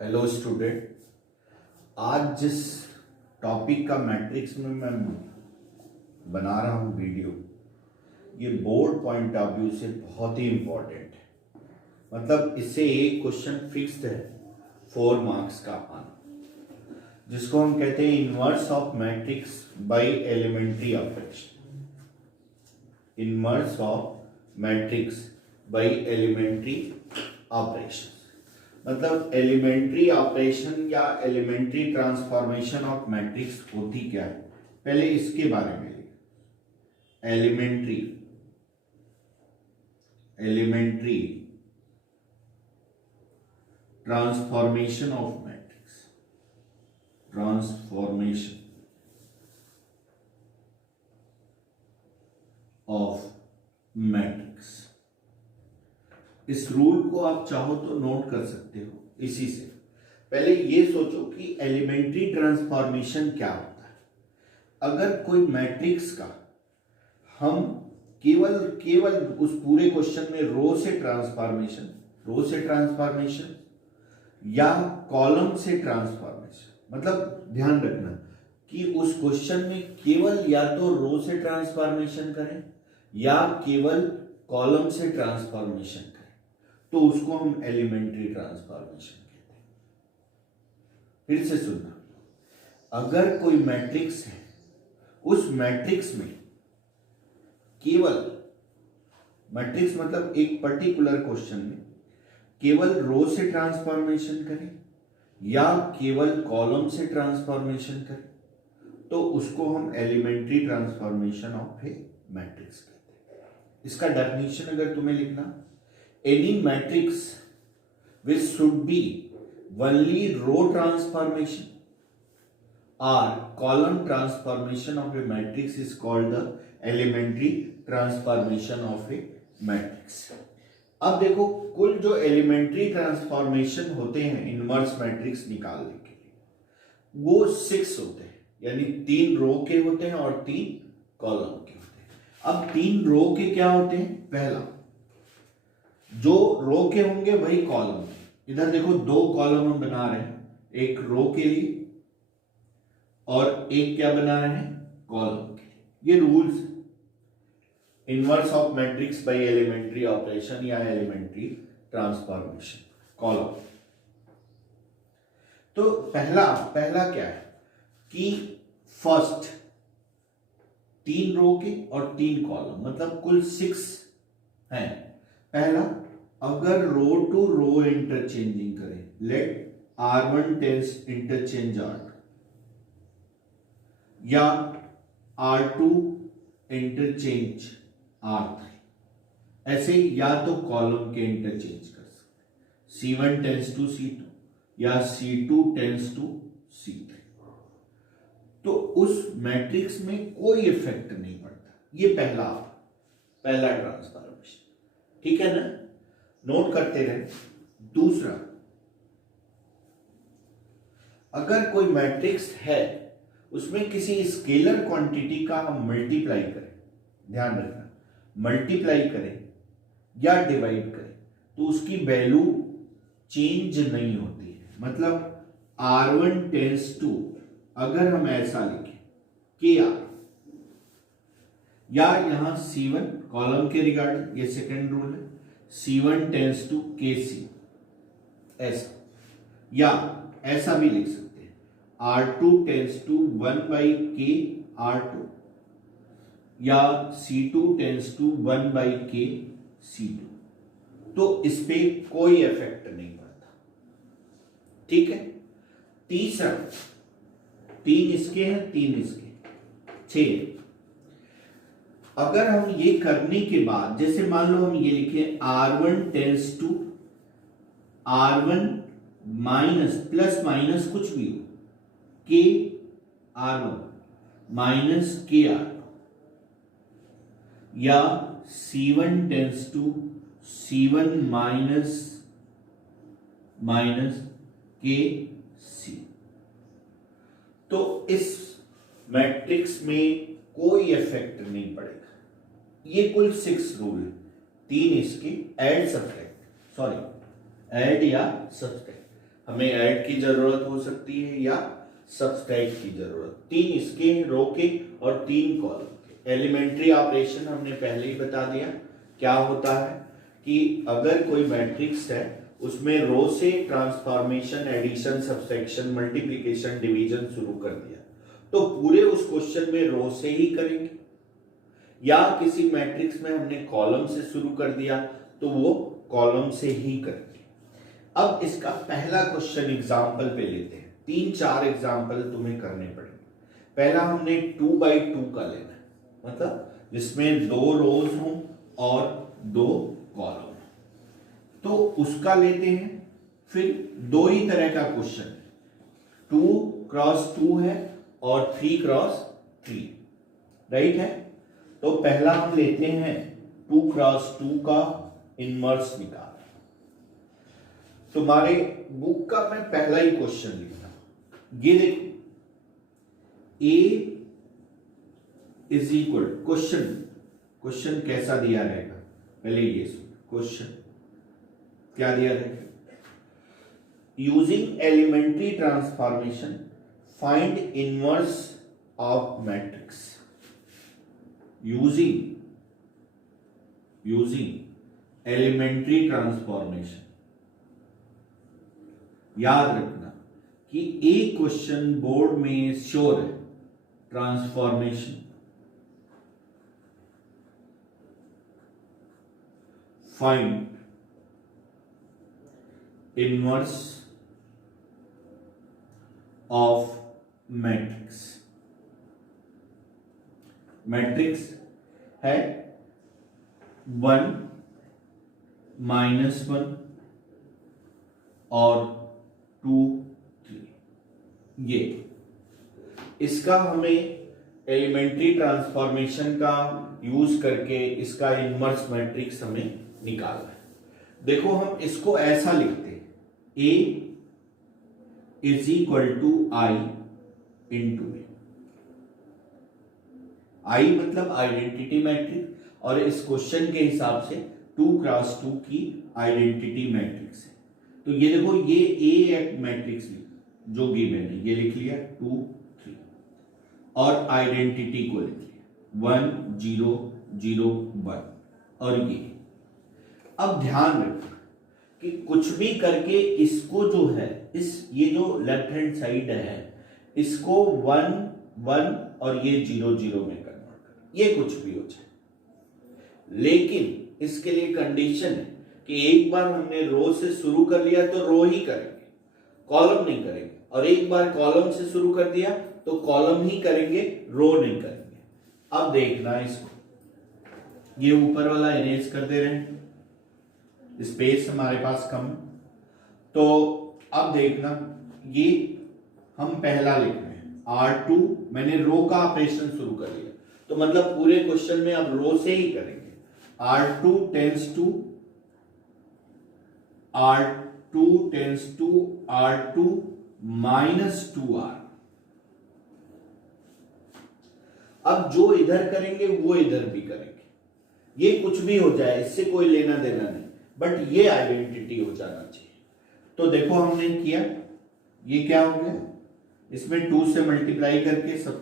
Hello student. आज जिस topic का मैट्रिक्स में मैं बना रहा हूँ वीडियो, ये बोर्ड पॉइंट ऑफ व्यू से बहुत ही इम्पोर्टेंट है। मतलब इससे एक क्वेश्चन फिक्स्ड है 4 मार्क्स का आना, जिसको हम कहते हैं inverse of matrix by elementary operation. Inverse of matrix by elementary operation मतलब एलिमेंट्री ऑपरेशन या एलिमेंट्री ट्रांसफॉर्मेशन ऑफ मैट्रिक्स होती क्या है, पहले इसके बारे में लिखा। Elementary transformation of matrix, transformation of matrix. इस रूल को आप चाहो तो नोट कर सकते हो। इसी से पहले ये सोचो कि एलिमेंट्री ट्रांसफॉर्मेशन क्या होता है। अगर कोई मैट्रिक्स का हम केवल उस पूरे क्वेश्चन में रो से ट्रांसफॉर्मेशन या कॉलम से ट्रांसफॉर्मेशन, मतलब ध्यान रखना कि उस क्वेश्चन में केवल या तो रो से ट्रांसफॉर्मेशन करें या केवल कॉलम से ट्रांसफॉर्मेशन करें, तो उसको हम एलिमेंट्री ट्रांसफॉर्मेशन कहते हैं। फिर से सुनना, अगर कोई मैट्रिक्स है, उस मैट्रिक्स में केवल मैट्रिक्स मतलब एक पर्टिकुलर क्वेश्चन में केवल रो से ट्रांसफॉर्मेशन करें या केवल कॉलम से ट्रांसफॉर्मेशन करें, तो उसको हम elementary transformation of a matrix कहते हैं। इसका डेफिनेशन अगर तुम्हें लिखना, any matrix which should be only row transformation or column transformation of a matrix is called the elementary transformation of a matrix। अब देखो, कुल जो एलिमेंट्री ट्रांसफॉर्मेशन होते हैं इनवर्स मैट्रिक्स निकालने के लिए, वो 6 होते हैं, यानी 3 रो के होते हैं और 3 कॉलम के होते हैं। अब 3 रो के क्या होते हैं? पहला, जो रो के होंगे वही कॉलम के। इधर देखो 2 कॉलम हम बना रहे हैं, एक रो के लिए और एक क्या बना रहे हैं? कॉलम के लिए। ये rules inverse of matrix by elementary operation या एलिमेंट्री ट्रांसफॉर्मेशन कॉलम। तो पहला क्या है कि फर्स्ट 3 रो के और 3 कॉलम, मतलब कुल 6 हैं। पहला, अगर रो टू रो इंटरचेंजिंग करें, let R1 tends interchange R2 या R2 इंटरचेंज R3, ऐसे या तो कॉलम के इंटरचेंज कर सकते, C1 टेंस टू C2 या C2 टेंस टू C3, तो उस मैट्रिक्स में कोई इफेक्ट नहीं पड़ता। ये पहला ट्रांसफॉर्मेशन, ठीक है ना, नोट करते रहे। दूसरा, अगर कोई मैट्रिक्स है उसमें किसी स्केलर क्वांटिटी का हम मल्टीप्लाई करें, ध्यान रखना, मल्टीप्लाई करें या डिवाइड करें, तो उसकी वैल्यू चेंज नहीं होती है। मतलब R1 टेंस टू, अगर हम ऐसा लिखें KR, या यहां C1 कॉलम के रिगार्डिंग, ये सेकेंड रूल है, C1 टेंस टू KC, ऐसा, या ऐसा भी लिख सकते हैं R2 tense to 1/K R2 या C2 tends to 1/K C2, तो इस पे कोई इफेक्ट नहीं पड़ता, ठीक है। तीसरा, 3 इसके हैं 3 इसके, 6। अगर हम ये करने के बाद, जैसे मान लो हम ये लिखें R1 tends to R1 minus plus minus कुछ भी हो, K R1 minus K R2 या C1 tends to C1 minus K C, तो इस मैट्रिक्स में कोई इफेक्ट नहीं पड़ेगा। ये कुल 6 रूल, 3 इसके, ऐड या सब्सट्रैक्ट, हमें ऐड की जरूरत हो सकती है या सब्सट्रैक्ट की जरूरत। 3 इसके रो के और 3 कॉलम के। एलिमेंट्री ऑपरेशन हमने पहले ही बता दिया क्या होता है कि अगर कोई मैट्रिक्स है उसमें रो से transformation, addition, subtraction, multiplication, division शुरू कर दिया तो पूरे उस क्वेश्चन में रो से ही करेंगे, या किसी मैट्रिक्स में हमने कॉलम से शुरू कर दिया तो वो कॉलम से ही करेंगे। अब इसका पहला क्वेश्चन एग्जाम्पल पे लेते हैं। 3-4 एग्जाम्पल तुम्हें करने पड़ेंगे। पहला हमने 2x2 का लेना है, मतलब जिसमें 2 रोज हों और 2 कॉलम। तो उसका लेते हैं। फिर 2 ही तरह का क्वेश्चन है, 2x2 है और 3x3, राइट है। तो पहला हम लेते हैं 2x2 का इनवर्स निकाल। तुम्हारे बुक का मैं पहला ही क्वेश्चन लिखता हूं। ये देखो, a इज इक्वल क्वेश्चन कैसा दिया रहेगा, पहले ये सुनो। क्वेश्चन क्या दिया रहेगा? Using elementary transformation find inverse of matrix. Using elementary transformation. याद रखना कि एक क्वेश्चन बोर्ड में श्योर है, transformation find inverse of matrix. Matrix है 1, -1 और 2, 3। ये इसका हमें एलिमेंट्री ट्रांसफॉर्मेशन का यूज करके इसका इनवर्स मैट्रिक्स हमें निकालना है। देखो हम इसको ऐसा लिखते हैं, A is equal to I into A. I मतलब आइडेंटिटी मैट्रिक्स, और इस क्वेश्चन के हिसाब से 2x2 की आइडेंटिटी मैट्रिक्स है। तो ये देखो, ये A मैट्रिक्स जो गिवन है ये लिख लिया 2, 3, और आइडेंटिटी को लिख लिया 1, 0, 0, 1, और ये। अब ध्यान रखना कि कुछ भी करके इसको जो है, ये जो लेफ्ट हैंड साइड है इसको 1, 1 और ये 0, 0 में कन्वर्ट कर, ये कुछ भी हो जाए। लेकिन इसके लिए कंडीशन है कि एक बार हमने रो से शुरू कर लिया तो रो ही करेंगे, कॉलम नहीं करेंगे, और एक बार कॉलम से शुरू कर दिया तो कॉलम ही करेंगे, रो नहीं करेंगे। अब देखना इसको, ये ऊपर वाला इरेज कर दे रहे हैं, स्पेस हमारे पास कम। तो अब देखना, ये हम पहला लिख रहे हैं R2, मैंने रो का ऑपरेशन शुरू कर लिया तो मतलब पूरे क्वेश्चन में अब रो से ही करेंगे। R2 tense to R2 minus 2R। अब जो इधर करेंगे वो इधर भी करेंगे, ये कुछ भी हो जाए इससे कोई लेना देना नहीं, बट ये आइडेंटिटी हो जाना चाहिए। तो देखो हमने किया, ये क्या हो गया, इसमें 2 से मल्टीप्लाई करके सब,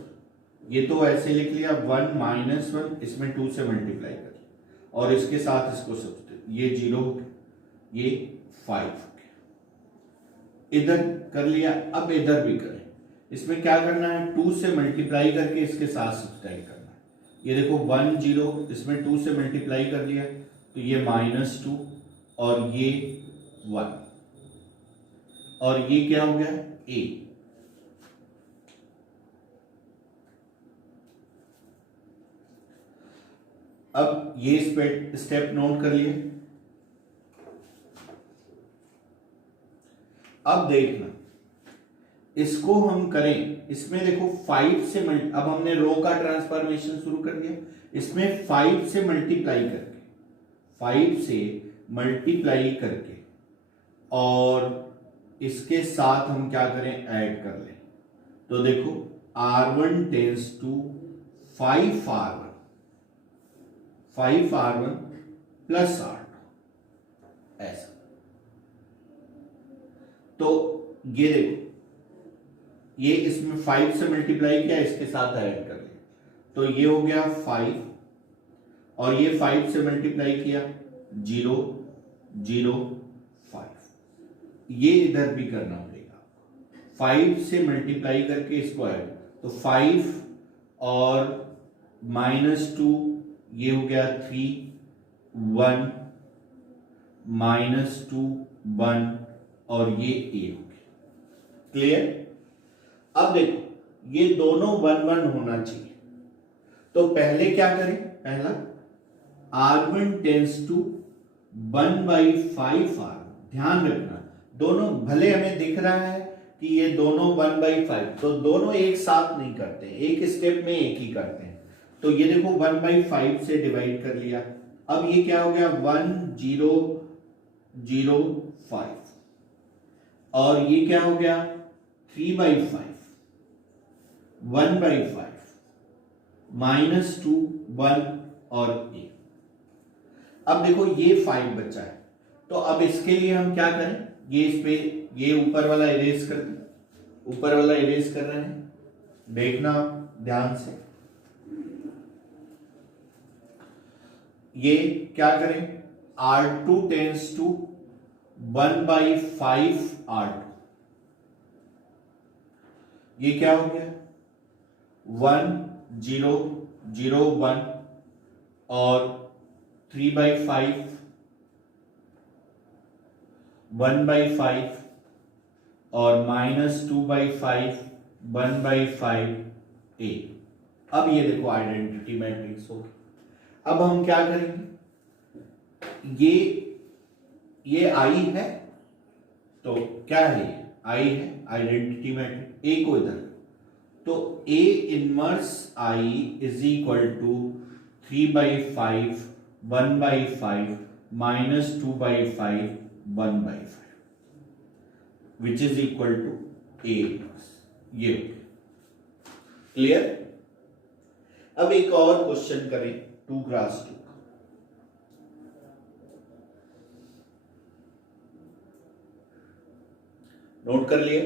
ये तो ऐसे लिख लिया 1 - 1, इसमें 2 से मल्टीप्लाई कर, और इसके साथ इसको सब्स्टिट्यूट, ये 0 हो गया, ये 5 हो गया, इधर कर लिया। अब इधर भी करें, इसमें क्या करना है, 2 से मल्टीप्लाई करके इसके साथ सब्सट्रैक्ट करना है। ये देखो 1, 0, इसमें 2 से मल्टीप्लाई कर लिया तो ये -2 और ये 1, और ये क्या हो गया, A। अब ये स्टेप नोट कर लिए। अब देखना, इसको हम करें, इसमें देखो 5 से अब हमने रो का ट्रांसफॉर्मेशन शुरू कर दिया, इसमें 5 से मल्टीप्लाई करके, 5 से मल्टीप्लाई करके, और इसके साथ हम क्या करें, ऐड कर लें। तो देखो R1 tends to 5R1 plus R2, ऐसा। तो ये देखो, ये इसमें 5 से मल्टीप्लाई किया, इसके साथ ऐड कर लिया, तो ये हो गया 5, और ये 5 से मल्टीप्लाई किया 0 0 5, ये इधर भी करना पड़ेगा, 5 से मल्टीप्लाई करके इसको ऐड, तो 5 और -2, ये हो गया 3 1 -2 1, और ये a हो गया। क्लियर? अब देखो ये दोनों 1 1 होना चाहिए, तो पहले क्या करें, पहला r1 टेंस टू 1/5 r, ध्यान रखना दोनों, भले हमें दिख रहा है कि ये दोनों 1/5, तो दोनों एक साथ नहीं करते, एक स्टेप में एक ही करते हैं, तो ये देखो 1/5 से डिवाइड कर लिया, अब ये क्या हो गया 1 0 0 5, और ये क्या हो गया 3/5 1/5 -2 1 और a। अब देखो ये 5 बचा है, तो अब इसके लिए हम क्या करें, ये इस पे, ये ऊपर वाला इरेज कर दें, ऊपर वाला इरेज कर रहे हैं, देखना ध्यान से, ये क्या करें, r2 टेंस टू 1/5 r2, ये क्या हो गया 1 0 0 1, और 3/5 1/5, और -2/5 1/5 a। अब ये देखो आइडेंटिटी मैट्रिक्स होगी। अब हम क्या करेंगे, ये i है, तो क्या है, ये i है, आइडेंटिटी मैट्रिक्स, a को इधर, तो a inverse i is equal to 3/5 1/5 -2/5 1/5, which is equal to a inverse, ये क्लियर। अब एक और क्वेश्चन करें 2x2 का, नोट कर लिए।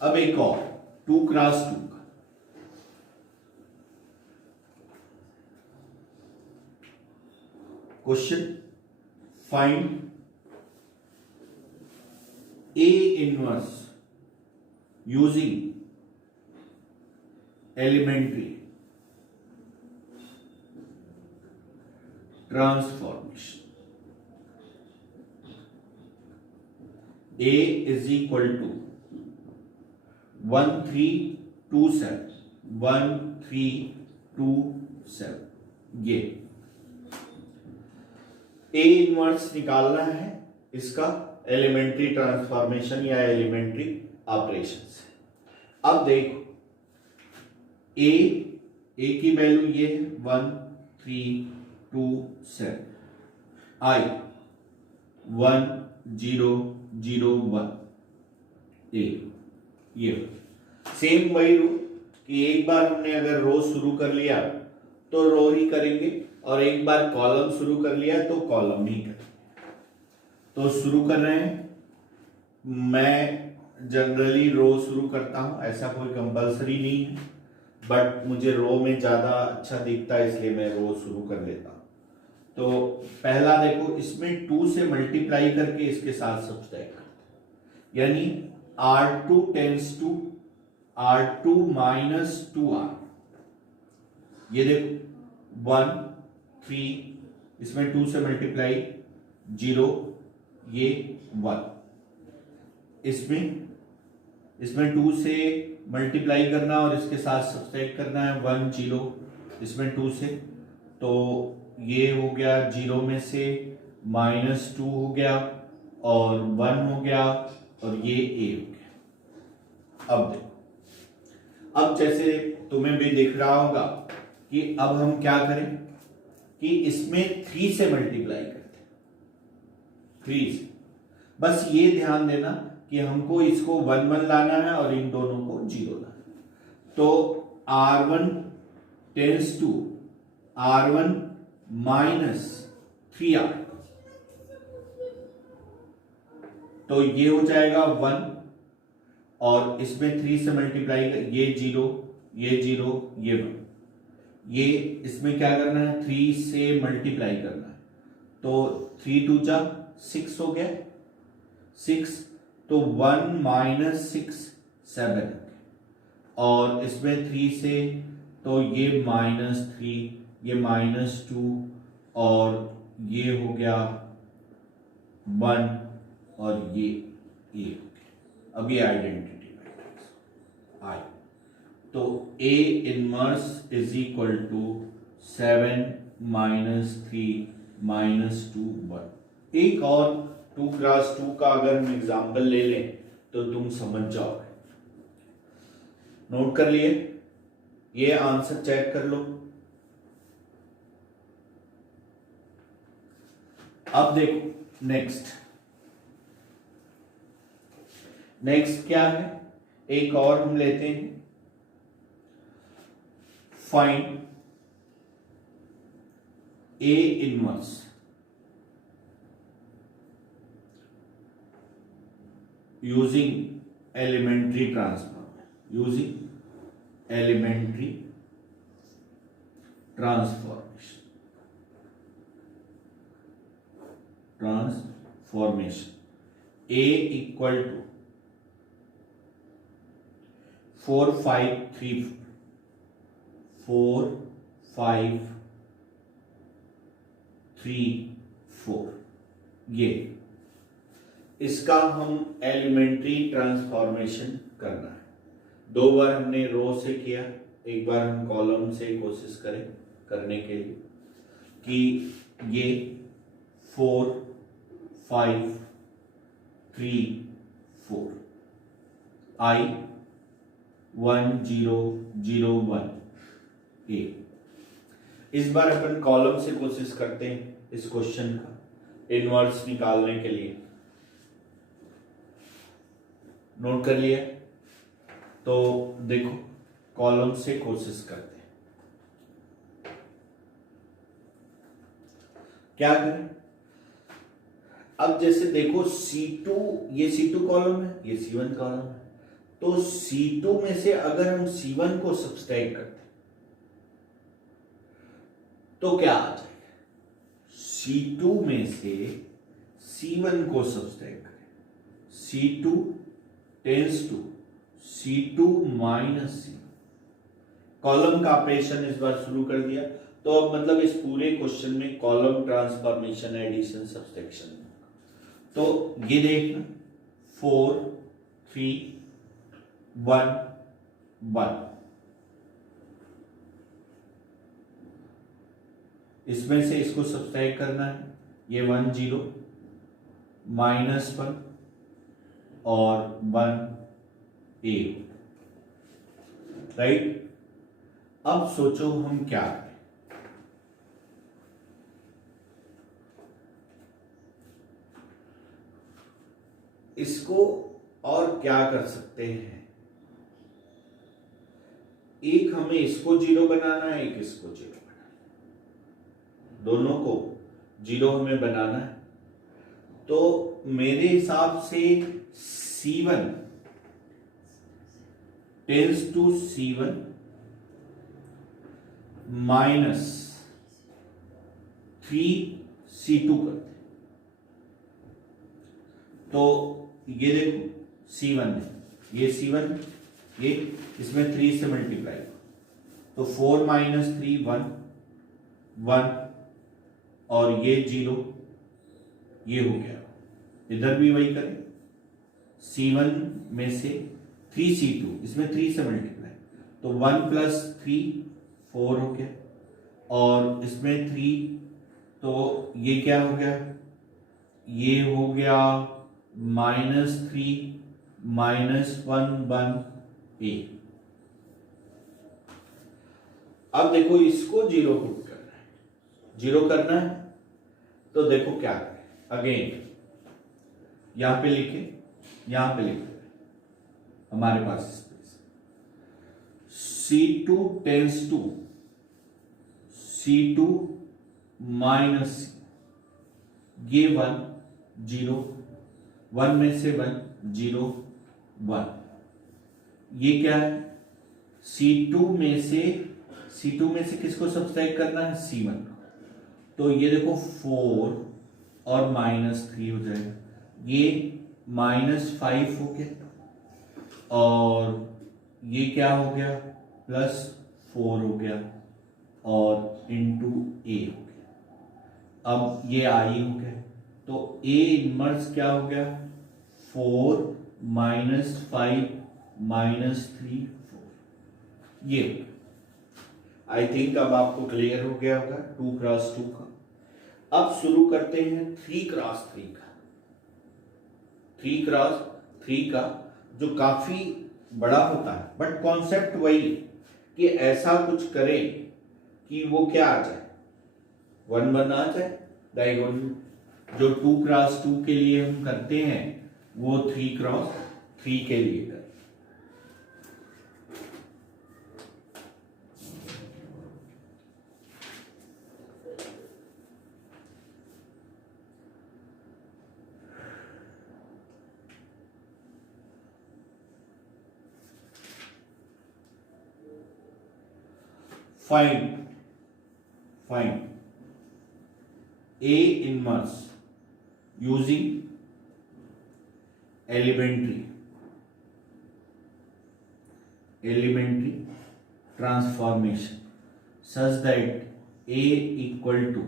अब एक और 2x2 का, question, find A inverse using elementary transformation. A is equal to 1 3 2 7 1 3 2 7, ये A इनवर्स निकालना है इसका एलिमेंट्री ट्रांसफॉर्मेशन या एलिमेंट्री ऑपरेशन से। अब देखो ए की वैल्यू ये है 1 3 2 7, I 1 0 0 1 a, ये सेम वही रूल कि एक बार हमने अगर रो शुरू कर लिया तो रो ही करेंगे, और एक बार कॉलम शुरू कर लिया तो कॉलम ही करेंगे। तो शुरू कर रहे हैं, मैं जनरली रो शुरू करता हूं, ऐसा कोई कंपलसरी नहीं है, बट मुझे रो में ज्यादा अच्छा दिखता है इसलिए मैं रो शुरू कर लेता हूं। तो पहला देखो, इसमें 2 से मल्टीप्लाई करके इसके साथ सब्सट्रैक्ट करते हैं, यानी R2 tense to R2 -2R, ये देखो 1 3, इसमें 2 से मल्टीप्लाई 0, ये 1, इसमें 2 से मल्टीप्लाई करना और इसके साथ सब्सट्रैक्ट करना है 1 0, इसमें 2 से, तो ये हो गया 0 में से -2 हो गया और 1 हो गया और ये a हो गया। अब देखो, अब जैसे तुम्हें भी दिख रहा होगा कि अब हम क्या करें कि इसमें 3 से मल्टीप्लाई करते हैं, 3 से, बस ये ध्यान देना कि हमको इसको 1 1 लाना है और इन दोनों को 0 लाना है। तो R1 tends to R1 -3R, तो ये हो जाएगा 1 और इसमें 3 से मल्टीप्लाई ये 0 ये 0 ये 1, ये इसमें क्या करना है 3 से मल्टीप्लाई करना है, तो 3 2 जा 6 हो गया 6, तो 1 माइनस 6 7, और इसमें 3 से तो ये -3 ये -2 और ये हो गया 1 और ये हो गया। अब ये आइडेंटिटी मैट्रिक्स आई, तो A inverse is equal to 7 -3 -2 1। एक और 2x2 का अगर हम एग्जाम्पल ले लें तो तुम समझ जाओगे। नोट कर लिए, ये आंसर चेक कर लो। अब देखो नेक्स्ट क्या है, एक और हम लेते हैं, find A inverse using elementary transformation A equal to 4 5 3 4 5 3 4, ये इसका हम एलिमेंट्री ट्रांसफॉर्मेशन करना है। 2 बार हमने रो से किया, एक बार हम कॉलम से कोशिश करें करने के लिए कि ये 4 5 3 4 I 1 0 0 1 A। इस बार अपन कॉलम से कोशिश करते हैं इस क्वेश्चन का इनवर्स निकालने के लिए। नोट कर लिया, तो देखो कॉलम से कोशिश करते हैं। क्या करें, अब जैसे देखो C2, ये C2 कॉलम है, ये C1 कॉलम है, तो C2 में से अगर हम C1 को सब्सट्रैक्ट करते तो क्या आ जाएगा, C2 में से C1 को सब्सट्रैक्ट करें, C2 tends to C2 minus C, column का ऑपरेशन इस बार शुरू कर दिया। तो अब मतलब इस पूरे क्वेश्चन में कॉलम ट्रांसफॉर्मेशन एडिशन सब्सट्रैक्शन, तो ये देखना 4 3 1 1, इसमें से इसको सब्सट्रैक्ट करना है, ये 1 0 -1 और 1 A, राइट। अब सोचो हम क्या करें, इसको और क्या कर सकते हैं, एक हमें इसको 0 बनाना है, एक इसको 0 बनाना है, दोनों को 0 हमें बनाना है। तो मेरे हिसाब से C1 tends to C1 minus 3 C2 करते हैं, तो ये देखो C1 है, ये C1 ये इसमें 3 से मल्टीप्लाई, तो 4 - 3 1 1 और ये 0 ये हो गया। इधर भी वही करें, C1 में से 3 C2, इसमें 3 से मल्टीप्लाई, तो 1 + 3 4 हो गया, और इसमें 3, तो ये क्या हो गया, ये हो गया -3 -1 1 A। अब देखो इसको 0 पुट करना है, 0 करना है, तो देखो क्या करें, अगेन यहां पे लिखे, यहां पे लिखे, हमारे पास space, C2 tends to C2 minus, ये 1 0 1 में से 1, 0, 1। ये क्या है? C2 में से किसको सब्सट्रैक्ट करना है? C1। तो ये देखो 4 और -3 हो जाएगा, ये -5 हो गया, और ये क्या हो गया? +4 हो गया, और इंटू A हो गया। अब ये I हो गया, तो A इनवर्स क्या हो गया? 4 -5 -3 4। ये आई थिंक अब आपको क्लियर हो गया होगा 2x2 का। अब शुरू करते हैं 3x3 का। 3x3 का जो काफी बड़ा होता है, बट कॉन्सेप्ट वही कि ऐसा कुछ करें कि वो क्या आ जाए? 1 1 आ जाए। डायगोनल जो 2x2 के लिए हम करते हैं वो 3x3 के लिए करें। Find A inverse using elementary transformation such that A equal to,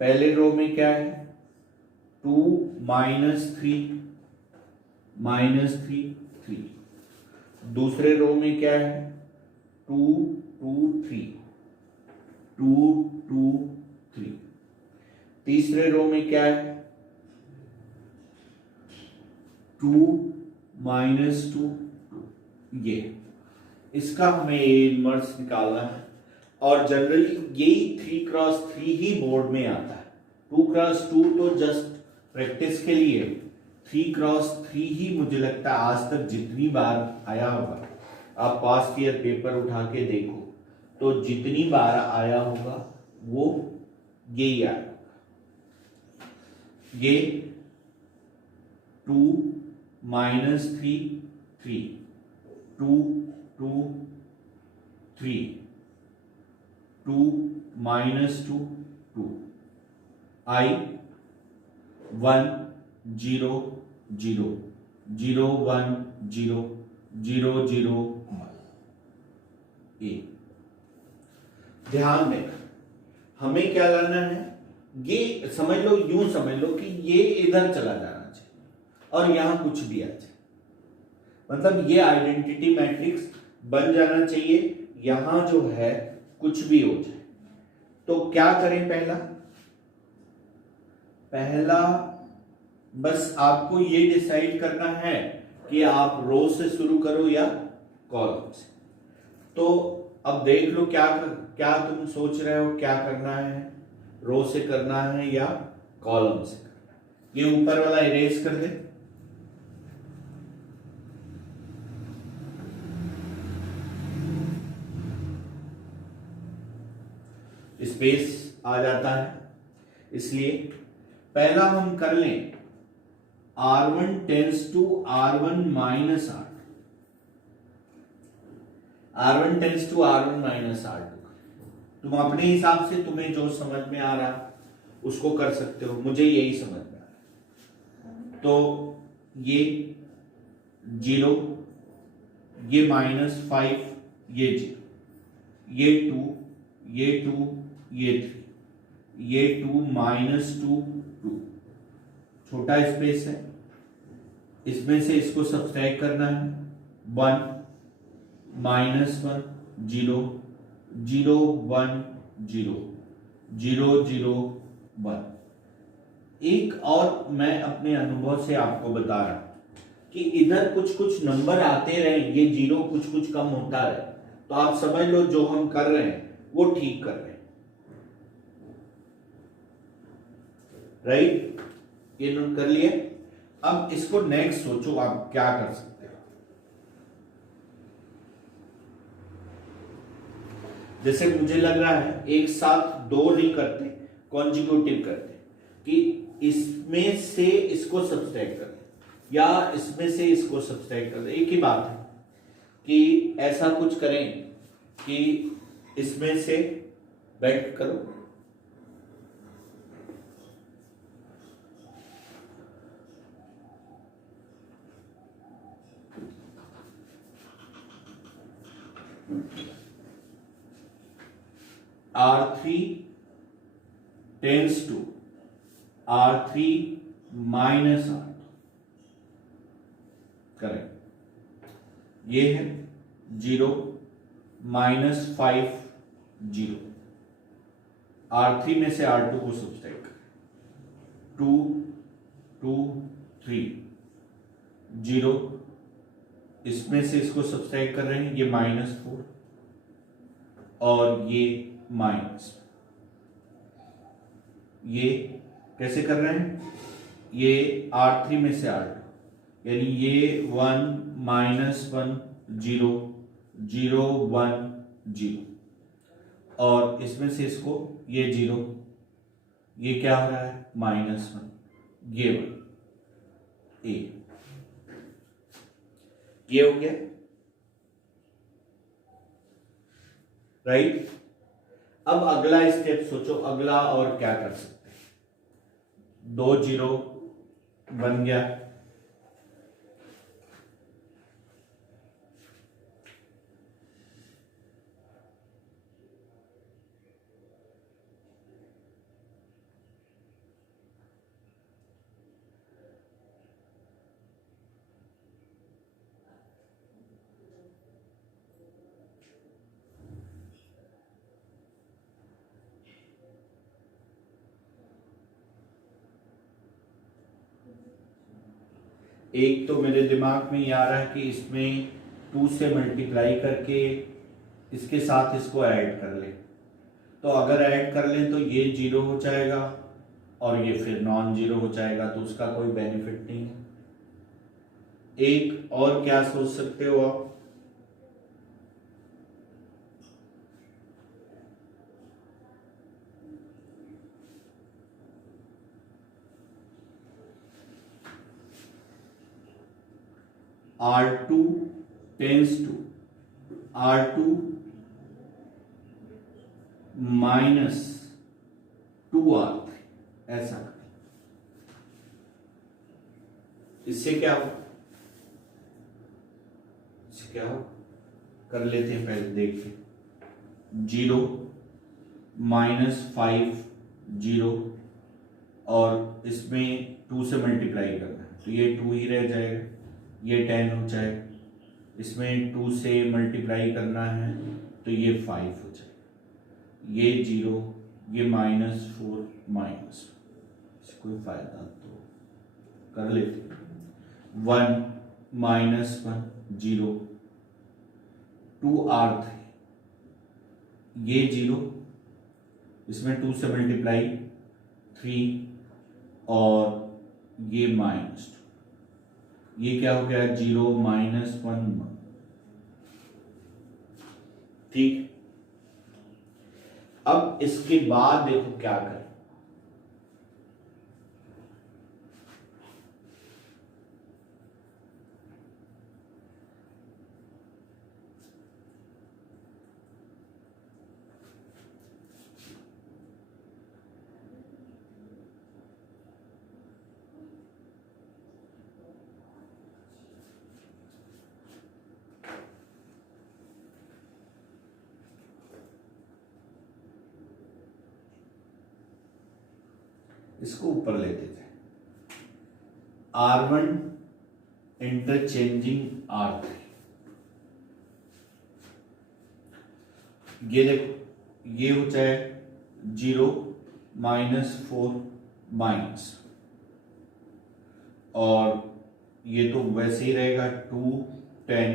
पहले रो में क्या है? 2 -3 -3 3। दूसरे रो में क्या है? 2 2 3 2 2 3। तीसरे रो में क्या है? 2 -2 2। ये इसका हमें ए इनवर्स निकालना है, और जनरली यही 3x3 ही बोर्ड में आता है। 2x2 तो जस्ट प्रैक्टिस के लिए, 3x3 ही मुझे लगता है आज तक जितनी बार आया होगा, आप पास्ट ईयर पेपर उठा के देखो तो जितनी बार आया होगा वो यही आया। ये 2 -3 3 2 2 3 2 -2 2 I 1 0 0 0 1 0 0 0 1। ध्यान देना, हमें क्या लाना है? ये समझ लो, यूं समझ लो कि ये इधर चला जाना चाहिए और यहां कुछ भी आ जाए, मतलब ये आइडेंटिटी मैट्रिक्स बन जाना चाहिए। यहां जो है कुछ भी हो जाए, तो क्या करें? पहला बस आपको ये डिसाइड करना है कि आप रो से शुरू करो या कॉलम से। तो अब देख लो क्या तुम सोच रहे हो, क्या करना है? रो से करना है या कॉलम से करना है? ये ऊपर वाला इरेज कर दे। स्पेस आ जाता है, इसलिए पहला हम कर लें R1 tends to R1 minus R2। R1 tends to R1 minus R2। तुम अपने हिसाब से तुम्हें जो समझ में आ रहा उसको कर सकते हो, मुझे यही समझ में आ रहा। तो ये 0, ये -5, ये 0, ये 2, ये 2, ये 3, ये 2 -2 2। छोटा स्पेस है, इसमें से इसको सब्सट्रैक्ट करना है। 1 -1 0 0 1 0 0 0 1। एक और मैं अपने अनुभव से आपको बता रहा कि इधर कुछ कुछ नंबर आते रहे, ये 0 कुछ कुछ कम होता रहे, तो आप समझ लो जो हम कर रहे हैं वो ठीक कर रहे हैं। राइट, ये नोट कर लिए। अब इसको नेक्स्ट सोचो आप क्या कर सकते हो। जैसे मुझे लग रहा है एक साथ 2 नहीं करते, कॉन्जिक्यूटिव करते। कि इसमें से इसको सब्सट्रैक्ट कर दें या इसमें से इसको सब्सट्रैक्ट कर दें, एक ही बात है कि ऐसा कुछ करें कि इसमें से बैक करो, R3 tense to R3 minus R2 करें, ये है 0 माइनस 5 0, R3 में से R2 को सब्सट्रैक्ट करें, 2 2 3 0, इसमें से इसको सब्सट्रैक्ट कर रहे हैं, ये -4 और ये माइनस, ये कैसे कर रहे हैं, ये R3 में से R2 यानी ये 1 -1 0 0 1 0 और इसमें से इसको ये 0, ये क्या हो रहा है -1, ये 1 ए, ये हो गया राइट। अब अगला स्टेप सोचो, अगला और क्या कर सकते हैं, 2 0 बन गया, एक तो मेरे दिमाग में ये आ रहा है कि इसमें 2 से मल्टीप्लाई करके इसके साथ इसको ऐड कर ले, तो अगर ऐड कर ले तो ये 0 हो जाएगा और ये फिर नॉन जीरो हो जाएगा, तो उसका कोई बेनिफिट नहीं है। एक और क्या सोच सकते हो आप, R2 tense to R2 minus 2R3, ऐसा इससे क्या हो, इससे क्या हो कर लेते हैं पहले देखते हैं। 0 -5 0 और इसमें 2 से मल्टीप्लाई करना है तो ये 2 ही रह जाएगा, ये 10 हो जाएगा, इसमें 2 से मल्टीप्लाई करना है तो ये 5 हो जाएगा, ये 0, ये -4 माइनस, कोई फायदा तो कर लेते, 1 -1 0 2R3, ये 0, इसमें 2 से मल्टीप्लाई 3 और ये -2, ये क्या हो गया 0 -1 ठीक। अब इसके बाद देखो क्या करें, इसको ऊपर लेते थे, R1 इंटरचेंजिंग R3, ये देखो ये हो जाए 0 -4 माइनस, और ये तो वैसे ही रहेगा 2 10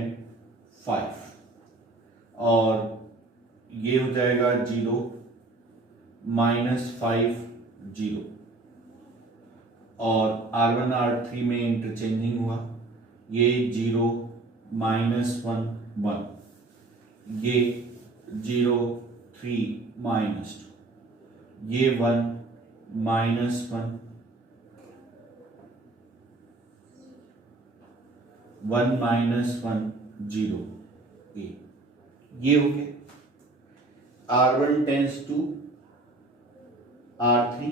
5, और ये हो जाएगा 0 -5 0, और R1 R3 में इंटरचेंजिंग हुआ, ये 0 -1 1, ये 0 3 -2, ये 1 -1 1 -1 0 a, ये हो गया। R1 टेंस टू R3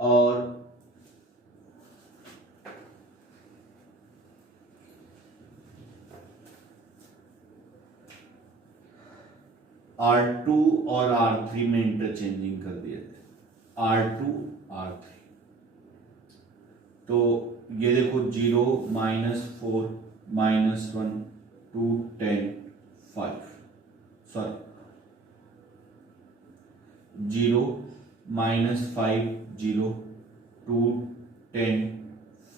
और R2 और R3 में इंटरचेंजिंग कर दिया जाए। R2 R3, तो ये देखो 0 -4 -1 2 10 5, सॉरी 0 -5 0 2 10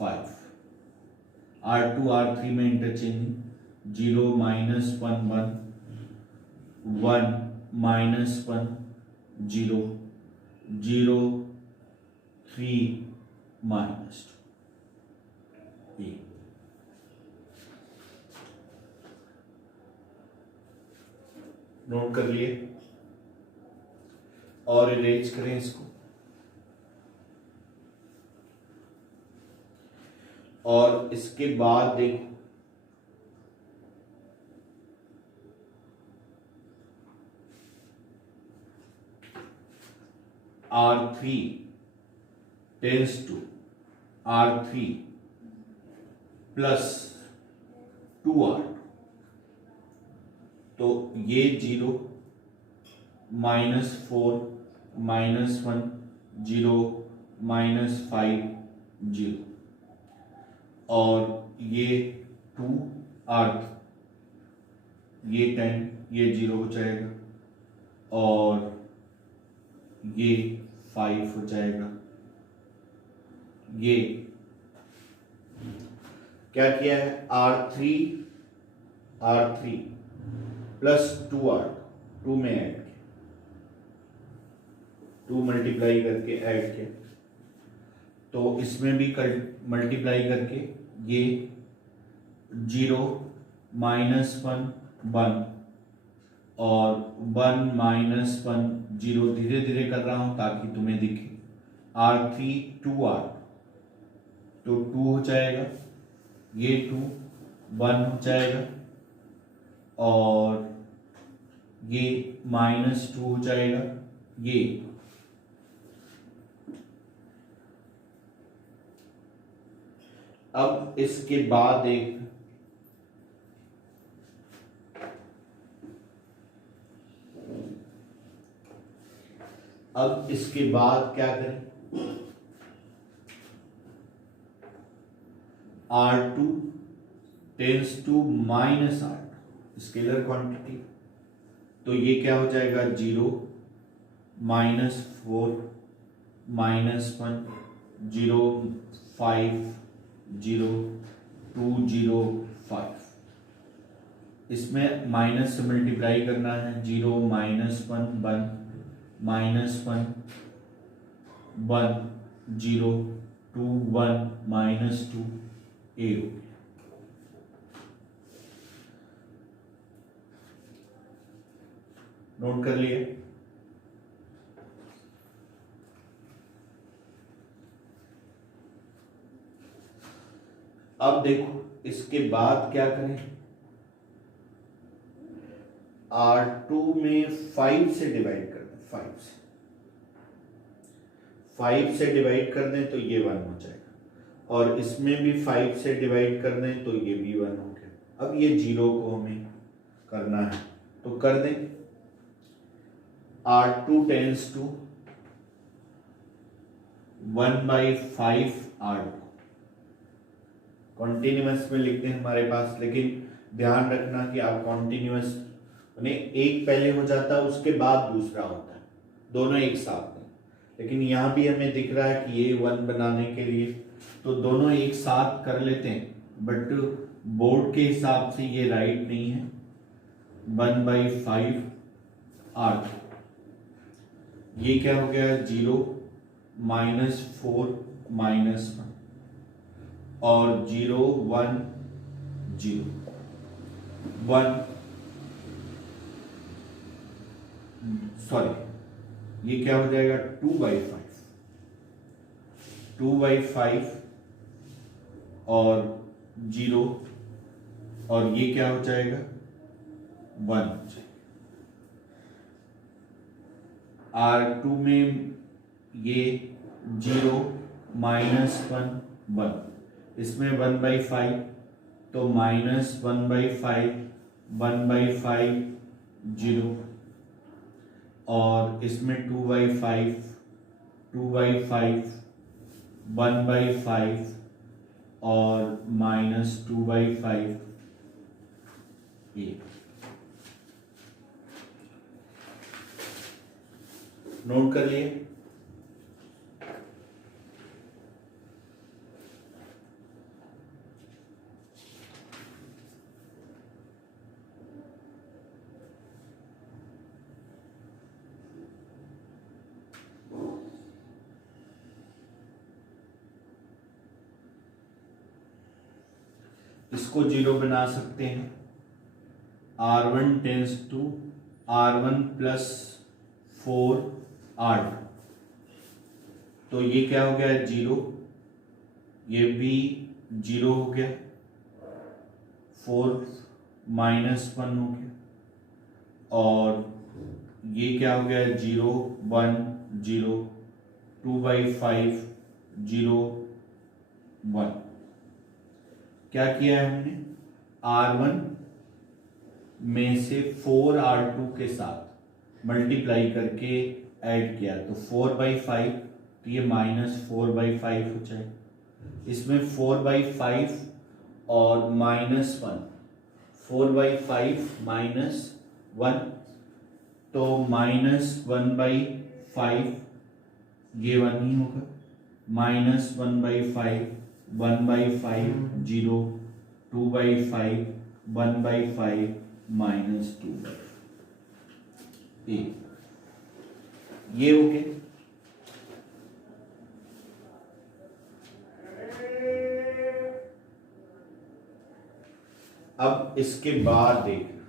5। R2 R3 में इंटरचेंजिंग 0 -1 1 1 -1 0 0 3 -2 a। नोट कर लिए और इरेज करें इसको, और इसके बाद देखो R3 tense to R3 plus 2R, तो ये 0 -4 -1 0 -5 0, और ये 2R, ये 10, ये 0 हो जाएगा, और ये 5 हो जाएगा। ये क्या किया है, R3 प्लस 2R, 2 में ऐड किया, 2 मल्टीप्लाई करके ऐड किया, तो इसमें भी मल्टीप्लाई करके ये 0 -1 1 और 1 -1 0, धीरे धीरे कर रहा हूं ताकि तुम्हें दिखे। R3 2R, तो 2 हो जाएगा, ये 2 1 हो जाएगा, और ये -2 हो जाएगा, ये अब इसके बाद क्या करें, R2 tense to -R2 scalar quantity, तो ये क्या हो जाएगा, 0 -4 -1 0 5 0 2 0 5। इसमें माइनस से मल्टीप्लाई करना है, 0 -1 1 -1 1 0 2 1 -2 a। नोट कर लिए। अब देखो इसके बाद क्या करें, R2 में 5 से डिवाइड कर दें, 5 से डिवाइड कर दें तो ये 1 हो जाएगा, और इसमें भी 5 से डिवाइड कर दें तो ये भी 1 हो गया। अब ये 0 को हमें करना है, तो कर दें। R2 tense to 1/5 R2, continuous में लिखते हैं हमारे पास, लेकिन ध्यान रखना कि आप कॉन्टिन्यूअस यानी एक पहले हो जाता है उसके बाद दूसरा होता है, दोनों एक साथ में। लेकिन यहाँ भी हमें दिख रहा है कि ये 1 बनाने के लिए तो दोनों एक साथ कर लेते हैं, बट बोर्ड के हिसाब से ये राइट नहीं है। 1/5 R2, ये क्या हो गया, 0 -4 -1 और 0 1 0 1, सॉरी ये क्या हो जाएगा 2/5, 2/5 और 0, और ये क्या हो जाएगा 1 हो जाएगा। R2 में ये 0 -1 1, इसमें 1/5 तो -1/5 1/5 0, और इसमें 2/5 2/5 1/5 और -2/5 ये नोट कर लिए। इसको 0 बना सकते हैं। R1 tends to R1 + 4 R2, तो ये क्या हो गया 0, ये भी 0 हो गया, 4 -1 हो गया, और ये क्या हो गया 0 1 0, 2/5 0 1। क्या किया है हमने, R1 में से 4 R2 के साथ मल्टीप्लाई करके ऐड किया, तो 4/5, तो ये -4/5 हो जाए। इसमें 4/5 और -1, 4/5 -1, तो -1/5, ये 1 ही होगा, -1/5 1/5 0, 2/5 1/5 -2/5 ये हो गया। अब इसके बाद देखना,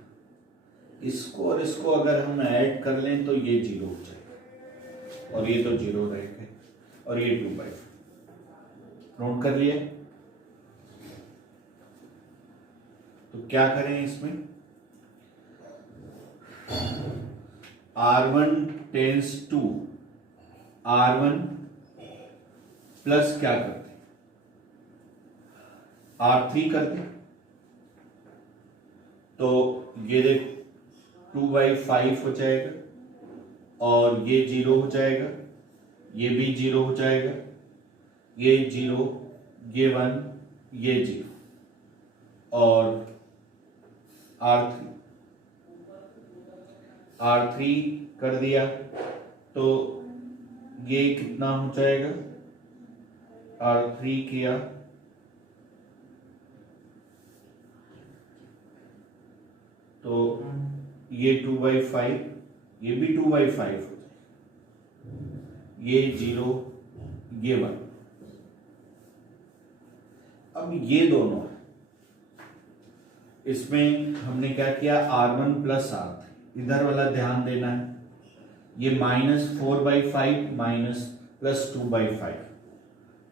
इसको और इसको अगर हम ऐड कर लें तो ये 0 हो जाएगा, और ये तो 0 रहेगा, और ये 2/5 नोट कर लिया। तो क्या करें इसमें, R1 tends to R1 plus क्या करते हैं, R3 करते हैं, तो ये देख 2/5 हो जाएगा, और ये 0 हो जाएगा, ये भी 0 हो जाएगा, ये 0, ये 1, ये 0, और R3 कर दिया, तो ये कितना हो जाएगा, R3 किया तो ये 2/5, ये भी 2/5 हो जाएगा, ये 0, ये 1। अब ये दोनों है, इसमें हमने क्या किया, R1 + R3, इधर वाला ध्यान देना है, ये -4/5 + 2/5,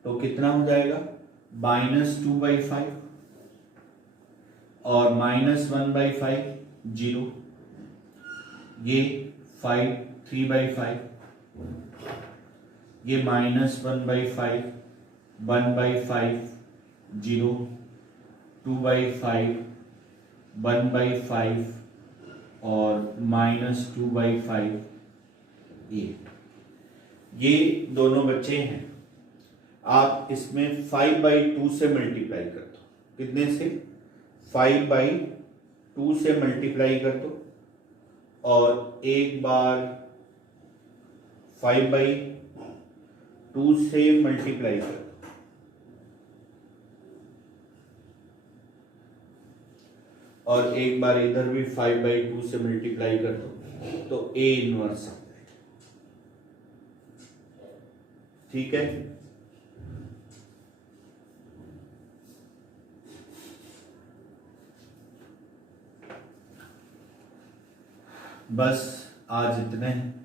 तो कितना हो जाएगा -2/5, और -1/5 0, ये 5 3/5, ये -1/5 1/5 0, 2/5 1/5 और -2/5 ये दोनों बच्चे हैं। आप इसमें 5/2 से मल्टीप्लाई कर दो, कितने से 5/2 से मल्टीप्लाई कर दो, और एक बार 5/2 से मल्टीप्लाई कर दो, और एक बार इधर भी 5/2 से मल्टीप्लाई कर दो, तो A इनवर्स आ जाएगा। ठीक है, बस आज इतने हैं।